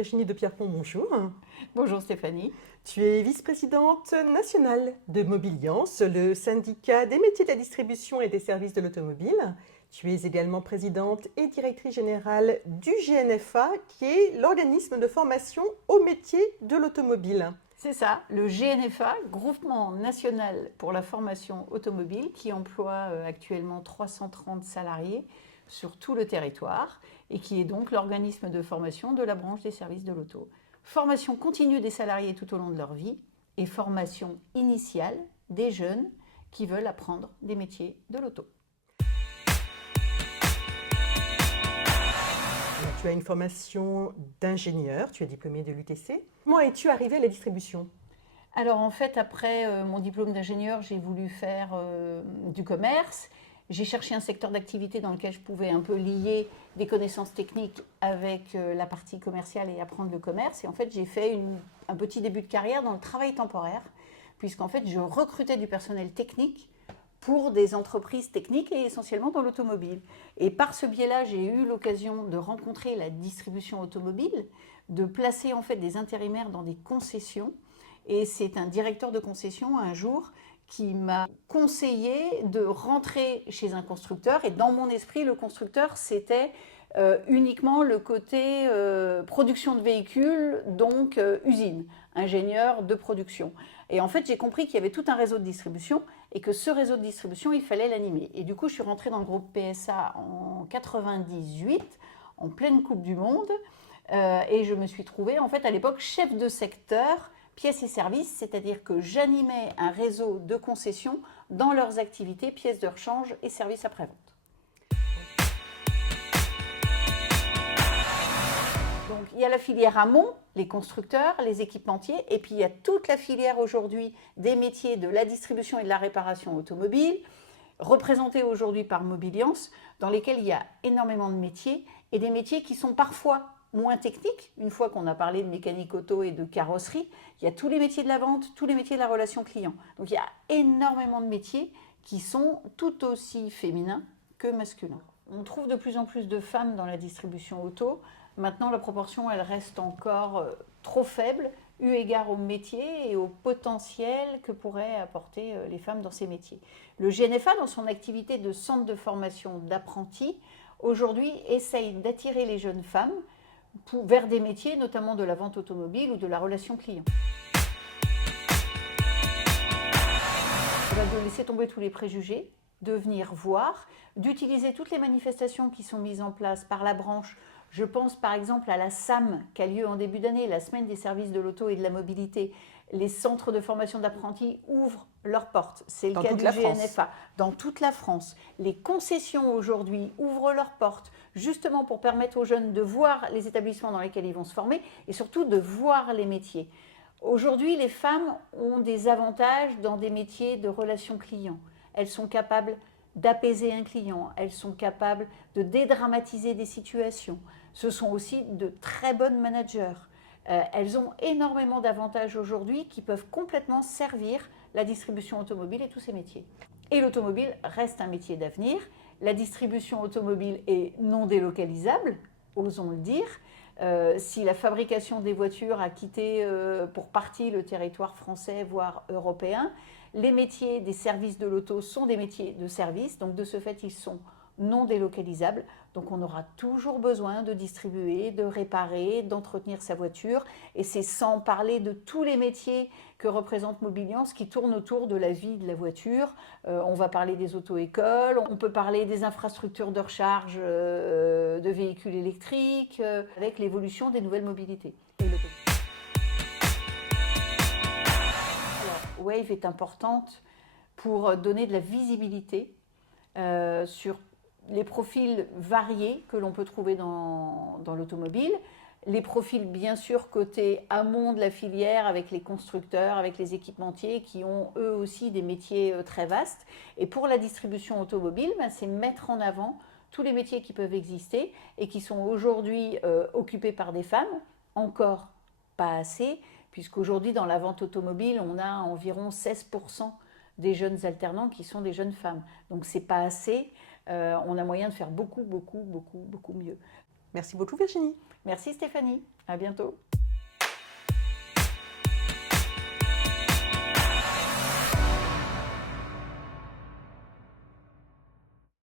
Virginie de Pierrepont, bonjour. Bonjour Stéphanie. Tu es vice-présidente nationale de Mobiliance, le syndicat des métiers de la distribution et des services de l'automobile. Tu es également présidente et directrice générale du GNFA, qui est l'organisme de formation aux métiers de l'automobile. C'est ça, le GNFA, Groupement national pour la formation automobile, qui emploie actuellement 330 salariés sur tout le territoire et qui est donc l'organisme de formation de la branche des services de l'auto. Formation continue des salariés tout au long de leur vie et formation initiale des jeunes qui veulent apprendre des métiers de l'auto. Tu as une formation d'ingénieur, tu es diplômée de l'UTC. Comment es-tu arrivée à la distribution ? Alors en fait, après mon diplôme d'ingénieur, j'ai voulu faire du commerce. J'ai cherché un secteur d'activité dans lequel je pouvais un peu lier des connaissances techniques avec la partie commerciale et apprendre le commerce. Et en fait, j'ai fait un petit début de carrière dans le travail temporaire, puisqu'en fait, je recrutais du personnel technique pour des entreprises techniques et essentiellement dans l'automobile. Et par ce biais-là, j'ai eu l'occasion de rencontrer la distribution automobile, de placer en fait des intérimaires dans des concessions. Et c'est un directeur de concession un jour qui m'a conseillé de rentrer chez un constructeur. Et dans mon esprit, le constructeur, c'était uniquement le côté production de véhicules, donc usine, ingénieur de production. Et en fait, j'ai compris qu'il y avait tout un réseau de distribution et que ce réseau de distribution, il fallait l'animer. Et du coup, je suis rentrée dans le groupe PSA en 98, en pleine Coupe du Monde. Et je me suis trouvée, en fait, à l'époque, chef de secteur pièces et services, c'est-à-dire que j'animais un réseau de concessions dans leurs activités pièces de rechange et services après-vente. Donc il y a la filière amont, les constructeurs, les équipementiers, et puis il y a toute la filière aujourd'hui des métiers de la distribution et de la réparation automobile, représentée aujourd'hui par Mobiliance, dans lesquels il y a énormément de métiers, et des métiers qui sont parfois moins techniques. Une fois qu'on a parlé de mécanique auto et de carrosserie, il y a tous les métiers de la vente, tous les métiers de la relation client. Donc il y a énormément de métiers qui sont tout aussi féminins que masculins. On trouve de plus en plus de femmes dans la distribution auto. Maintenant, la proportion, elle reste encore trop faible, eu égard au métier et au potentiel que pourraient apporter les femmes dans ces métiers. Le GNFA, dans son activité de centre de formation d'apprentis, aujourd'hui essaye d'attirer les jeunes femmes vers des métiers, notamment de la vente automobile ou de la relation client. On va de laisser tomber tous les préjugés, de venir voir, d'utiliser toutes les manifestations qui sont mises en place par la branche. Je pense par exemple à la SAM qui a lieu en début d'année, la semaine des services de l'auto et de la mobilité. Les centres de formation d'apprentis ouvrent leurs portes. C'est le cas du GNFA. Dans toute la France. Les concessions aujourd'hui ouvrent leurs portes justement pour permettre aux jeunes de voir les établissements dans lesquels ils vont se former et surtout de voir les métiers. Aujourd'hui, les femmes ont des avantages dans des métiers de relations clients. Elles sont capables d'apaiser un client, elles sont capables de dédramatiser des situations. Ce sont aussi de très bonnes managers. Elles ont énormément d'avantages aujourd'hui qui peuvent complètement servir la distribution automobile et tous ces métiers. Et l'automobile reste un métier d'avenir. La distribution automobile est non délocalisable, osons le dire. Si la fabrication des voitures a quitté pour partie le territoire français, voire européen, les métiers des services de l'auto sont des métiers de service, donc de ce fait, ils sont non délocalisables. Donc on aura toujours besoin de distribuer, de réparer, d'entretenir sa voiture. Et c'est sans parler de tous les métiers que représente Mobiliance qui tournent autour de la vie de la voiture. On va parler des auto-écoles, on peut parler des infrastructures de recharge de véhicules électriques, avec l'évolution des nouvelles mobilités. Alors, Wave est importante pour donner de la visibilité sur les profils variés que l'on peut trouver dans l'automobile, les profils bien sûr côté amont de la filière avec les constructeurs, avec les équipementiers qui ont eux aussi des métiers très vastes. Et pour la distribution automobile, c'est mettre en avant tous les métiers qui peuvent exister et qui sont aujourd'hui occupés par des femmes, encore pas assez, puisqu'aujourd'hui dans la vente automobile, on a environ 16% des jeunes alternants qui sont des jeunes femmes. Donc c'est pas assez. On a moyen de faire beaucoup mieux. Merci beaucoup Virginie. Merci Stéphanie, à bientôt.